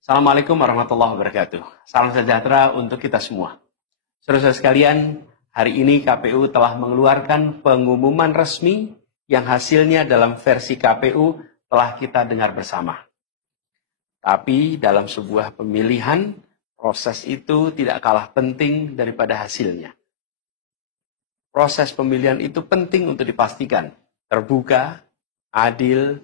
Assalamualaikum warahmatullahi wabarakatuh. Salam sejahtera untuk kita semua. Saudara-saudara sekalian, hari ini KPU telah mengeluarkan pengumuman resmi yang hasilnya dalam versi KPU telah kita dengar bersama. Tapi dalam sebuah pemilihan, proses itu tidak kalah penting daripada hasilnya. Proses pemilihan itu penting untuk dipastikan terbuka, adil,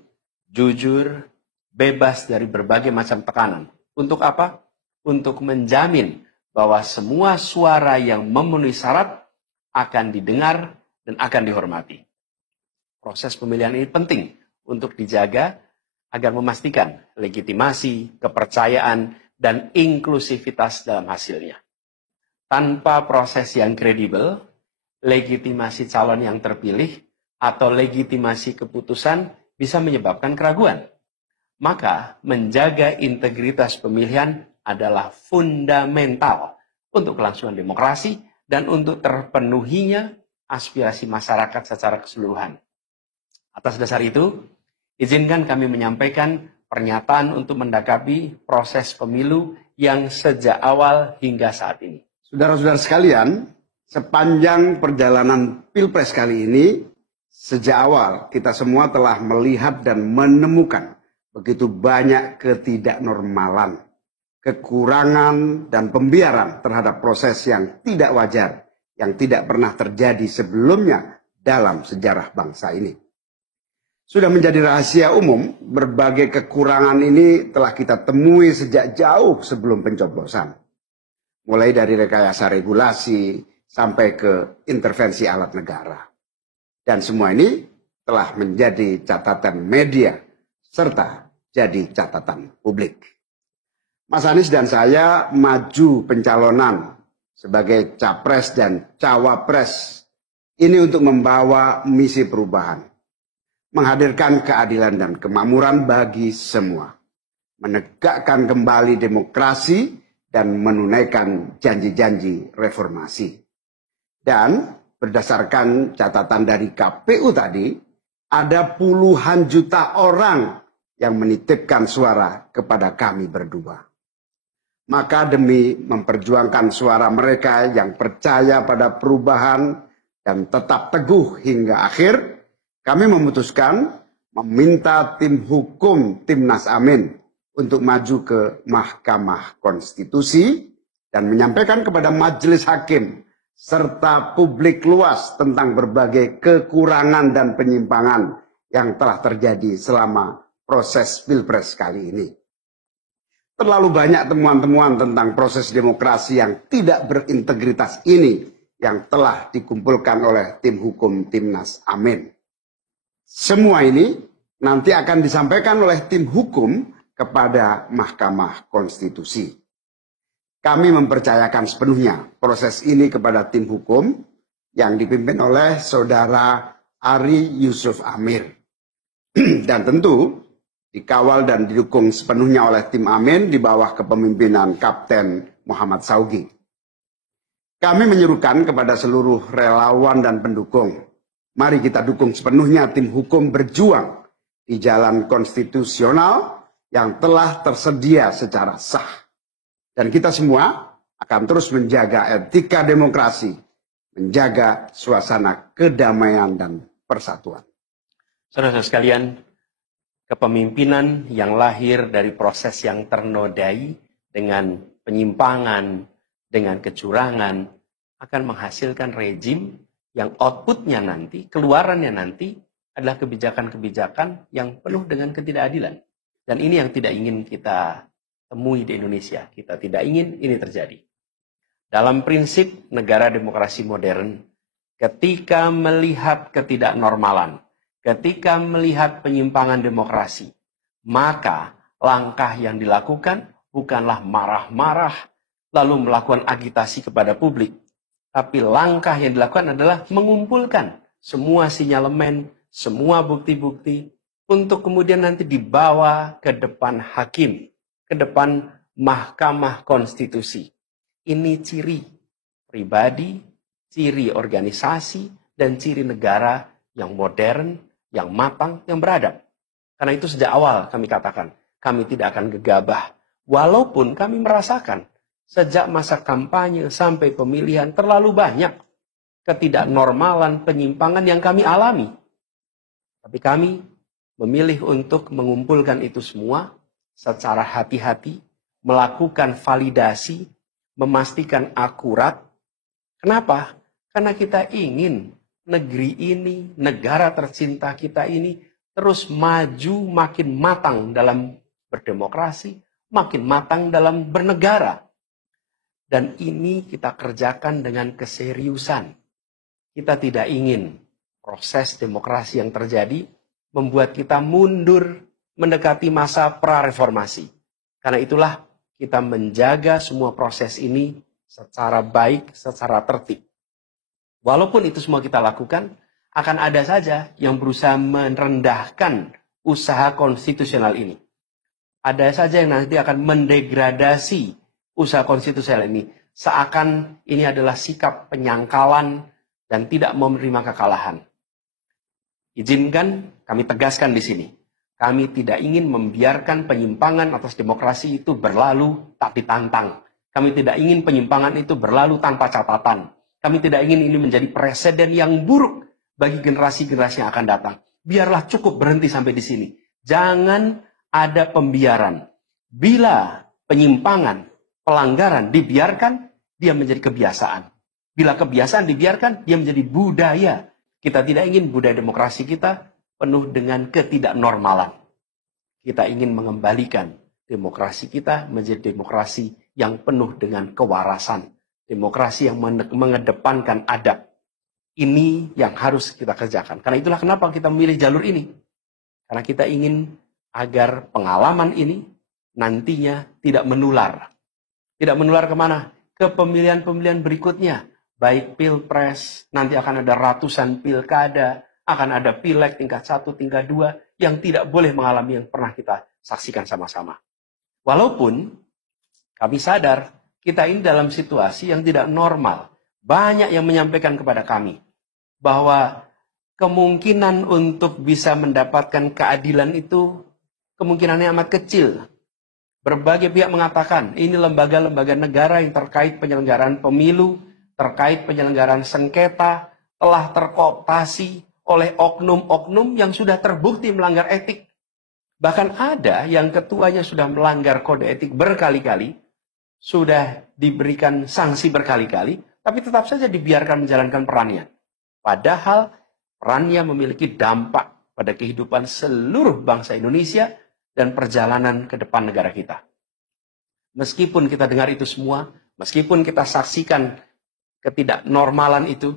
jujur, bebas dari berbagai macam tekanan. Untuk apa? Untuk menjamin bahwa semua suara yang memenuhi syarat akan didengar dan akan dihormati. Proses pemilihan ini penting untuk dijaga agar memastikan legitimasi, kepercayaan, dan inklusivitas dalam hasilnya. Tanpa proses yang kredibel, legitimasi calon yang terpilih atau legitimasi keputusan bisa menyebabkan keraguan. Maka menjaga integritas pemilihan adalah fundamental untuk kelangsungan demokrasi dan untuk terpenuhinya aspirasi masyarakat secara keseluruhan. Atas dasar itu, izinkan kami menyampaikan pernyataan untuk mendakapi proses pemilu yang sejak awal hingga saat ini. Saudara-saudara sekalian, sepanjang perjalanan Pilpres kali ini, sejak awal kita semua telah melihat dan menemukan begitu banyak ketidaknormalan, kekurangan, dan pembiaran terhadap proses yang tidak wajar, yang tidak pernah terjadi sebelumnya dalam sejarah bangsa ini. Sudah menjadi rahasia umum, berbagai kekurangan ini telah kita temui sejak jauh sebelum pencoblosan. Mulai dari rekayasa regulasi sampai ke intervensi alat negara. Dan semua ini telah menjadi catatan media serta jadi catatan publik. Mas Anies dan saya maju pencalonan sebagai capres dan cawapres ini untuk membawa misi perubahan, menghadirkan keadilan dan kemakmuran bagi semua, menegakkan kembali demokrasi dan menunaikan janji-janji reformasi. Dan berdasarkan catatan dari KPU tadi, ada puluhan juta orang yang menitipkan suara kepada kami berdua. Maka demi memperjuangkan suara mereka yang percaya pada perubahan dan tetap teguh hingga akhir, kami memutuskan meminta tim hukum Timnas Amin untuk maju ke Mahkamah Konstitusi dan menyampaikan kepada majelis hakim serta publik luas tentang berbagai kekurangan dan penyimpangan yang telah terjadi selama proses Pilpres kali ini. Terlalu banyak temuan-temuan tentang proses demokrasi yang tidak berintegritas ini yang telah dikumpulkan oleh tim hukum Timnas Amin. Semua ini nanti akan disampaikan oleh tim hukum kepada Mahkamah Konstitusi. Kami mempercayakan sepenuhnya proses ini kepada tim hukum yang dipimpin oleh Saudara Ari Yusuf Amir. Dan tentu dikawal dan didukung sepenuhnya oleh tim Amin di bawah kepemimpinan Kapten Muhammad Saugi. Kami menyerukan kepada seluruh relawan dan pendukung, mari kita dukung sepenuhnya tim hukum berjuang di jalan konstitusional yang telah tersedia secara sah. Dan kita semua akan terus menjaga etika demokrasi, menjaga suasana kedamaian dan persatuan. Saudara-saudara sekalian, kepemimpinan yang lahir dari proses yang ternodai dengan penyimpangan, dengan kecurangan, akan menghasilkan rejim yang outputnya nanti, keluarannya nanti adalah kebijakan-kebijakan yang penuh dengan ketidakadilan. Dan ini yang tidak ingin kita temui di Indonesia. Kita tidak ingin ini terjadi. Dalam prinsip negara demokrasi modern, ketika melihat ketidaknormalan, ketika melihat penyimpangan demokrasi, maka langkah yang dilakukan bukanlah marah-marah lalu melakukan agitasi kepada publik. Tapi langkah yang dilakukan adalah mengumpulkan semua sinyalemen, semua bukti-bukti untuk kemudian nanti dibawa ke depan hakim, ke depan Mahkamah Konstitusi. Ini ciri pribadi, ciri organisasi, dan ciri negara yang modern, yang matang, yang beradab. Karena itu sejak awal kami katakan, kami tidak akan gegabah. Walaupun kami merasakan sejak masa kampanye sampai pemilihan terlalu banyak ketidaknormalan, penyimpangan yang kami alami. Tapi kami memilih untuk mengumpulkan itu semua secara hati-hati, melakukan validasi, memastikan akurat. Kenapa? Karena kita ingin negeri ini, negara tercinta kita ini terus maju, makin matang dalam berdemokrasi, makin matang dalam bernegara. Dan ini kita kerjakan dengan keseriusan. Kita tidak ingin proses demokrasi yang terjadi membuat kita mundur mendekati masa prareformasi. Karena itulah kita menjaga semua proses ini secara baik, secara tertib. Walaupun itu semua kita lakukan, akan ada saja yang berusaha merendahkan usaha konstitusional ini. Ada saja yang nanti akan mendegradasi usaha konstitusional ini. Seakan ini adalah sikap penyangkalan dan tidak mau menerima kekalahan. Izinkan kami tegaskan di sini. Kami tidak ingin membiarkan penyimpangan atas demokrasi itu berlalu tak ditantang. Kami tidak ingin penyimpangan itu berlalu tanpa catatan. Kami tidak ingin ini menjadi presiden yang buruk bagi generasi-generasi yang akan datang. Biarlah cukup berhenti sampai di sini. Jangan ada pembiaran. Bila penyimpangan, pelanggaran dibiarkan, dia menjadi kebiasaan. Bila kebiasaan dibiarkan, dia menjadi budaya. Kita tidak ingin budaya demokrasi kita penuh dengan ketidaknormalan. Kita ingin mengembalikan demokrasi kita menjadi demokrasi yang penuh dengan kewarasan. Demokrasi yang mengedepankan adab. Ini yang harus kita kerjakan. Karena itulah kenapa kita memilih jalur ini. Karena kita ingin agar pengalaman ini nantinya tidak menular. Tidak menular kemana? Ke pemilihan-pemilihan berikutnya. Baik pilpres, nanti akan ada ratusan pilkada, akan ada pileg tingkat 1, tingkat 2, yang tidak boleh mengalami yang pernah kita saksikan sama-sama. Walaupun kami sadar, kita ini dalam situasi yang tidak normal. Banyak yang menyampaikan kepada kami, bahwa kemungkinan untuk bisa mendapatkan keadilan itu, kemungkinannya amat kecil. Berbagai pihak mengatakan, ini lembaga-lembaga negara yang terkait penyelenggaraan pemilu, terkait penyelenggaraan sengketa, telah terkooptasi oleh oknum-oknum yang sudah terbukti melanggar etik. Bahkan ada yang ketuanya sudah melanggar kode etik berkali-kali, sudah diberikan sanksi berkali-kali, tapi tetap saja dibiarkan menjalankan perannya. Padahal perannya memiliki dampak pada kehidupan seluruh bangsa Indonesia dan perjalanan ke depan negara kita. Meskipun kita dengar itu semua, meskipun kita saksikan ketidaknormalan itu,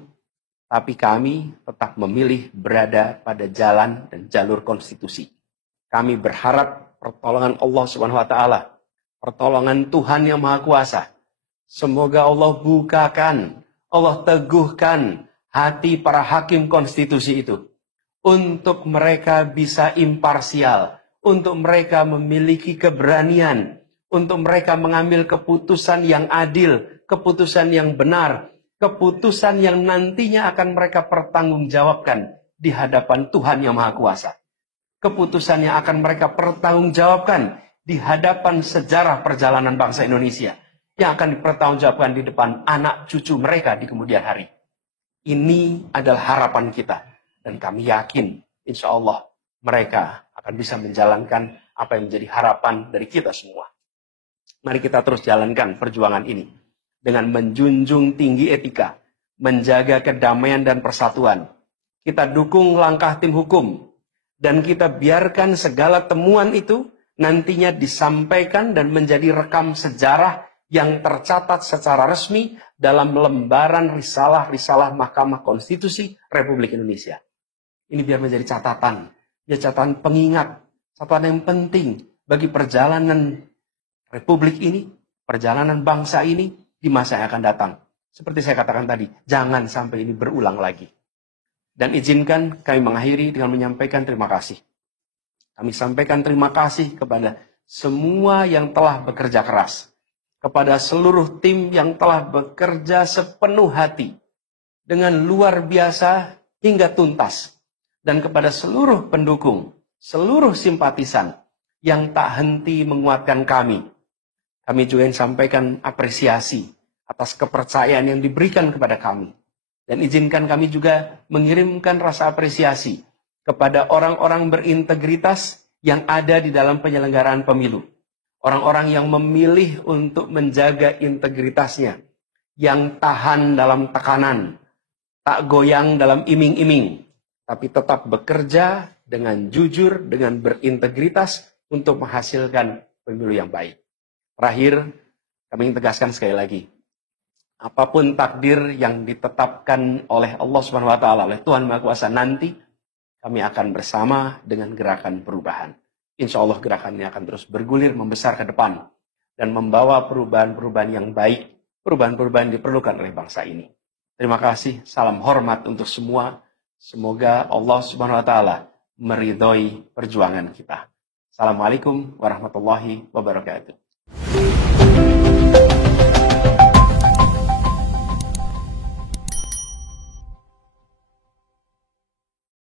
tapi kami tetap memilih berada pada jalan dan jalur konstitusi. Kami berharap pertolongan Allah Subhanahu wa taala, pertolongan Tuhan yang Maha Kuasa. Semoga Allah bukakan, Allah teguhkan hati para hakim konstitusi itu untuk mereka bisa imparsial, untuk mereka memiliki keberanian, untuk mereka mengambil keputusan yang adil, keputusan yang benar, keputusan yang nantinya akan mereka pertanggungjawabkan di hadapan Tuhan yang Maha Kuasa. Keputusan yang akan mereka pertanggungjawabkan di hadapan sejarah perjalanan bangsa Indonesia, yang akan dipertanggungjawabkan di depan anak cucu mereka di kemudian hari. Ini adalah harapan kita, dan kami yakin insya Allah mereka akan bisa menjalankan apa yang menjadi harapan dari kita semua. Mari kita terus jalankan perjuangan ini dengan menjunjung tinggi etika, menjaga kedamaian dan persatuan. Kita dukung langkah tim hukum, dan kita biarkan segala temuan itu nantinya disampaikan dan menjadi rekam sejarah yang tercatat secara resmi dalam lembaran risalah-risalah Mahkamah Konstitusi Republik Indonesia. Ini biar menjadi catatan, ya catatan pengingat, catatan yang penting bagi perjalanan Republik ini, perjalanan bangsa ini, di masa yang akan datang. Seperti saya katakan tadi, jangan sampai ini berulang lagi. Dan izinkan kami mengakhiri dengan menyampaikan terima kasih. Kami sampaikan terima kasih kepada semua yang telah bekerja keras. Kepada seluruh tim yang telah bekerja sepenuh hati. Dengan luar biasa hingga tuntas. dan kepada seluruh pendukung, seluruh simpatisan yang tak henti menguatkan kami. Kami juga ingin sampaikan apresiasi atas kepercayaan yang diberikan kepada kami. Dan izinkan kami juga mengirimkan rasa apresiasi kepada orang-orang berintegritas yang ada di dalam penyelenggaraan pemilu. Orang-orang yang memilih untuk menjaga integritasnya, yang tahan dalam tekanan, tak goyang dalam iming-iming, tapi tetap bekerja dengan jujur, dengan berintegritas untuk menghasilkan pemilu yang baik. Terakhir, kami ingin tegaskan sekali lagi, apapun takdir yang ditetapkan oleh Allah Subhanahu wa taala, oleh Tuhan Maha Kuasa nanti, kami akan bersama dengan gerakan perubahan. Insya Allah gerakan ini akan terus bergulir, membesar ke depan, dan membawa perubahan-perubahan yang baik, perubahan-perubahan yang diperlukan oleh bangsa ini. Terima kasih, salam hormat untuk semua. Semoga Allah Subhanahu wa taala meridhoi perjuangan kita. Assalamualaikum warahmatullahi wabarakatuh.